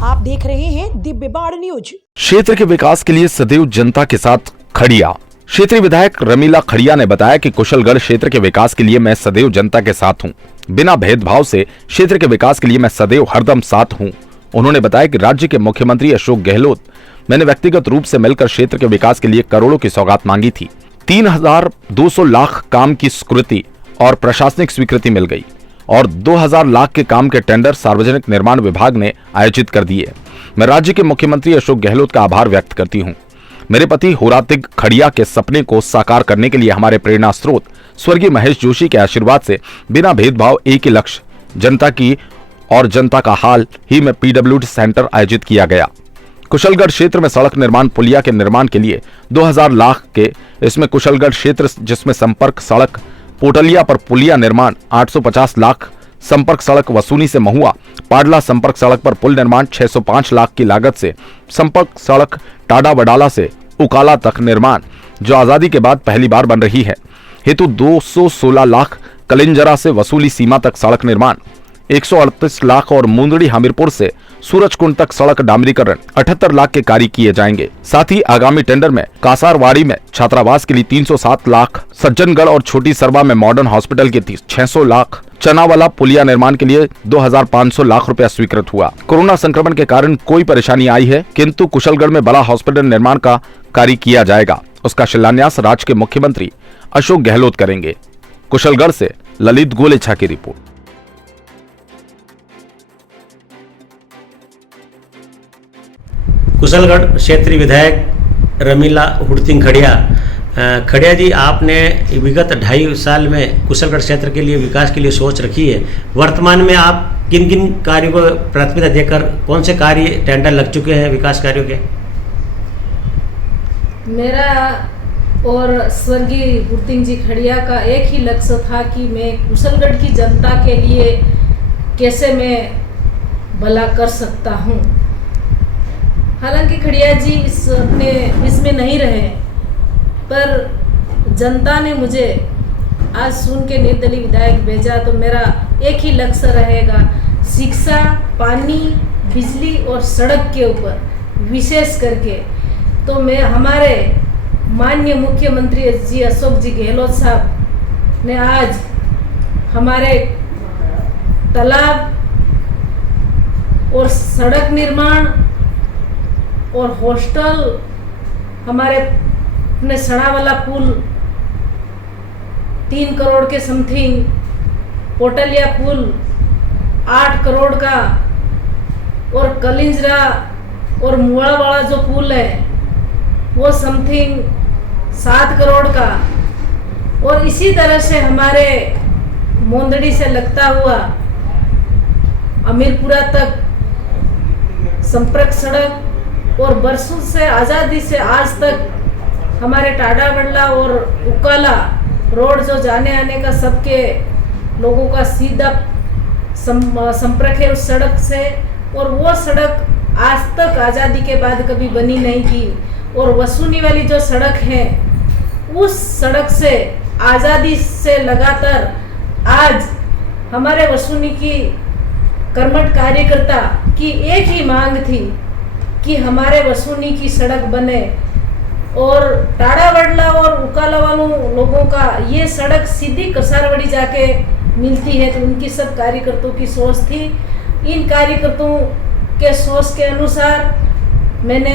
आप देख रहे हैं दिव्य बाड़ न्यूज। क्षेत्र के विकास के लिए सदैव जनता के साथ खड़िया। क्षेत्रीय विधायक रमीला खड़िया ने बताया कि कुशलगढ़ क्षेत्र के विकास के लिए मैं सदैव जनता के साथ हूं। बिना भेदभाव से क्षेत्र के विकास के लिए मैं सदैव हरदम साथ हूं। उन्होंने बताया कि राज्य के मुख्यमंत्री अशोक गहलोत मैंने व्यक्तिगत रूप से मिलकर क्षेत्र के विकास के लिए करोड़ों की सौगात मांगी थी। 3,200 लाख काम की स्वीकृति और प्रशासनिक स्वीकृति मिल गई और 2,000 लाख के काम के टेंडर सार्वजनिक निर्माण विभाग ने आयोजित कर दिए। मैं राज्य के मुख्यमंत्री अशोक गहलोत का आभार व्यक्त करती हूं। मेरे पति होरातिग खड़िया के सपने को साकार करने के लिए हमारे प्रेरणा स्रोत स्वर्गीय महेश जोशी के आशीर्वाद से बिना भेदभाव एक ही लक्ष्य जनता की और जनता का हाल ही में PWD सेंटर आयोजित किया गया। कुशलगढ़ क्षेत्र में सड़क निर्माण पुलिया के निर्माण के लिए 2,000 लाख के, इसमें कुशलगढ़ क्षेत्र जिसमें संपर्क सड़क पोटलिया पर पुलिया निर्माण 850 लाख, संपर्क सड़क वसूनी से महुआ पाडला संपर्क सड़क पर पुल निर्माण 605 लाख की लागत से, संपर्क सड़क टाडा बडाला से उकाला तक निर्माण जो आजादी के बाद पहली बार बन रही है हेतु 216 लाख, कलिंजरा से वसूली सीमा तक सड़क निर्माण 138 लाख और मुंदड़ी हमीरपुर से सूरजकुंड तक सड़क डामरीकरण 78 लाख के कार्य किए जाएंगे। साथ ही आगामी टेंडर में कासारवाड़ी में छात्रावास के लिए 307 लाख, सज्जनगढ़ और छोटी सरबा में मॉडर्न हॉस्पिटल के 600 लाख, चनावाला पुलिया निर्माण के लिए 2,500 लाख रुपया स्वीकृत हुआ। कोरोना संक्रमण के कारण कोई परेशानी आई है, किंतु कुशलगढ़ में बड़ा हॉस्पिटल निर्माण का कार्य किया जाएगा। उसका शिलान्यास राज्य के मुख्यमंत्री अशोक गहलोत करेंगे। कुशलगढ़ से ललित गोलेछा की रिपोर्ट। कुशलगढ़ क्षेत्रीय विधायक रमीला हुड़तिंग खड़िया जी, आपने विगत 2.5 साल में कुशलगढ़ क्षेत्र के लिए विकास के लिए सोच रखी है। वर्तमान में आप किन किन कार्यों को प्राथमिकता देकर कौन से कार्य टेंडर लग चुके हैं विकास कार्यों के? मेरा और स्वर्गीय हुड़तिंग जी खड़िया का एक ही लक्ष्य था कि मैं कुशलगढ़ की जनता के लिए कैसे मैं भला कर सकता हूँ। हालांकि खड़िया जी इसमें नहीं रहे, पर जनता ने मुझे आज सुन के निर्दलीय विधायक भेजा, तो मेरा एक ही लक्ष्य रहेगा शिक्षा, पानी, बिजली और सड़क के ऊपर विशेष करके। तो मैं हमारे माननीय मुख्यमंत्री जी अशोक जी गहलोत साहब ने आज हमारे तालाब और सड़क निर्माण और हॉस्टल, हमारे अपने सड़ावाला पुल 3 करोड़ के समथिंग, पोटलिया पुल 8 करोड़ का, और कलिंजरा और मुआड़ा वाला जो पुल है वो समथिंग 7 करोड़ का, और इसी तरह से हमारे मोंदड़ी से लगता हुआ अमीरपुरा तक संपर्क सड़क, और बरसों से आज़ादी से आज तक हमारे टाडा बडला और उकाला रोड जो जाने आने का सबके लोगों का सीधा संपर्क है उस सड़क से, और वो सड़क आज तक आज़ादी के बाद कभी बनी नहीं थी। और वसूनी वाली जो सड़क है उस सड़क से आज़ादी से लगातार आज हमारे वसूनी की कर्मठ कार्यकर्ता की एक ही मांग थी कि हमारे वसूनी की सड़क बने, और टाडा बडला और उकाला वालों लोगों का ये सड़क सीधी कसारवाड़ी जाके मिलती है। तो उनकी सब कार्यकर्ताओं की सोच थी। इन कार्यकर्ताओं के सोच के अनुसार मैंने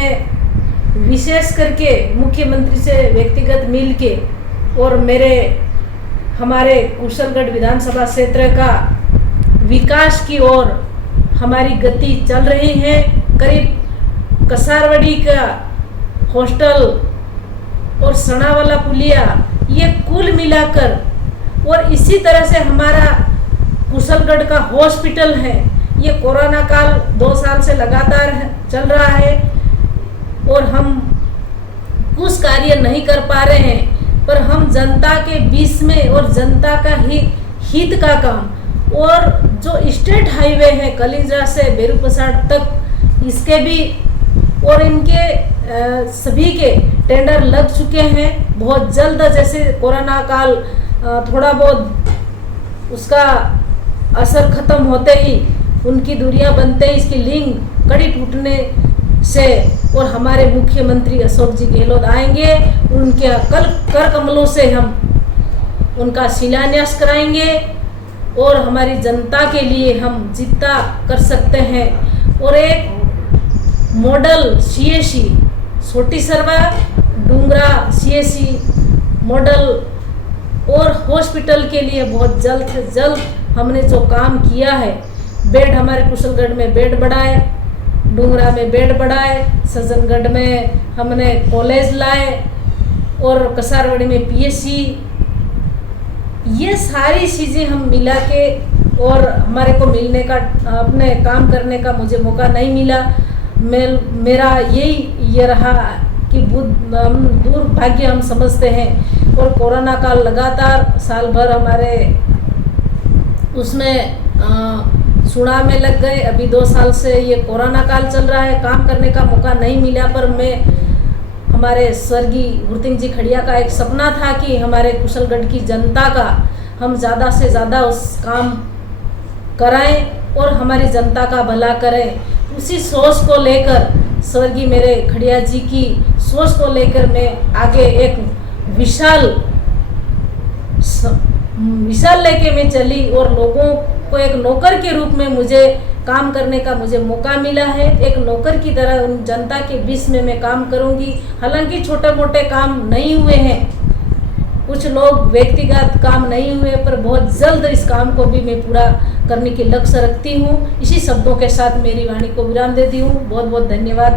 विशेष करके मुख्यमंत्री से व्यक्तिगत मिल के और हमारे कुशलगढ़ विधानसभा क्षेत्र का विकास की ओर हमारी गति चल रही है। करीब कसारवाड़ी का हॉस्टल और सणावाला पुलिया ये कुल मिलाकर, और इसी तरह से हमारा कुशलगढ़ का हॉस्पिटल है, ये कोरोना काल 2 साल से लगातार चल रहा है और हम कुछ कार्य नहीं कर पा रहे हैं, पर हम जनता के बीच में और जनता का हित का काम, और जो स्टेट हाईवे है कलिंजरा से बेरूपसाड़ तक, इसके भी और इनके सभी के टेंडर लग चुके हैं। बहुत जल्द, जैसे कोरोना काल थोड़ा बहुत उसका असर खत्म होते ही उनकी दूरियां बनते ही इसकी लिंक कड़ी टूटने से और हमारे मुख्यमंत्री अशोक जी गहलोत आएंगे, उनके कर कमलों से हम उनका शिलान्यास कराएंगे और हमारी जनता के लिए हम जितना कर सकते हैं। और एक मॉडल सीएससी छोटी सरवा डूंगरा सीएससी मॉडल और हॉस्पिटल के लिए बहुत जल्द से जल्द हमने जो काम किया है, बेड हमारे कुशलगढ़ में बेड बढ़ाए, डूंगरा में बेड बढ़ाए, सज्जनगढ़ में हमने कॉलेज लाए और कसारवाड़ी में पीएससी, ये सारी चीज़ें हम मिला के और हमारे को मिलने का अपने काम करने का मुझे मौका नहीं मिला। मेरा ये रहा कि हम दुर्भाग्य हम समझते हैं। और कोरोना काल लगातार साल भर हमारे उसमें सुना में लग गए। अभी 2 साल से ये कोरोना काल चल रहा है, काम करने का मौका नहीं मिला। पर मैं हमारे स्वर्गीय हुरतिंग जी खड़िया का एक सपना था कि हमारे कुशलगढ़ की जनता का हम ज़्यादा से ज़्यादा उस काम कराएं और हमारी जनता का भला करें। उसी सोच को लेकर स्वर्गीय मेरे खड़िया जी की सोच को लेकर मैं आगे एक विशाल लेके मैं चली और लोगों को एक नौकर के रूप में मुझे काम करने का मुझे मौका मिला है। एक नौकर की तरह उन जनता के बीच में मैं काम करूंगी। हालांकि छोटे मोटे काम नहीं हुए हैं, कुछ लोग व्यक्तिगत काम नहीं हुए, पर बहुत जल्द इस काम को भी मैं पूरा करने की लक्ष्य रखती हूँ। इसी शब्दों के साथ मेरी वाणी को विराम देती हूँ। बहुत बहुत धन्यवाद।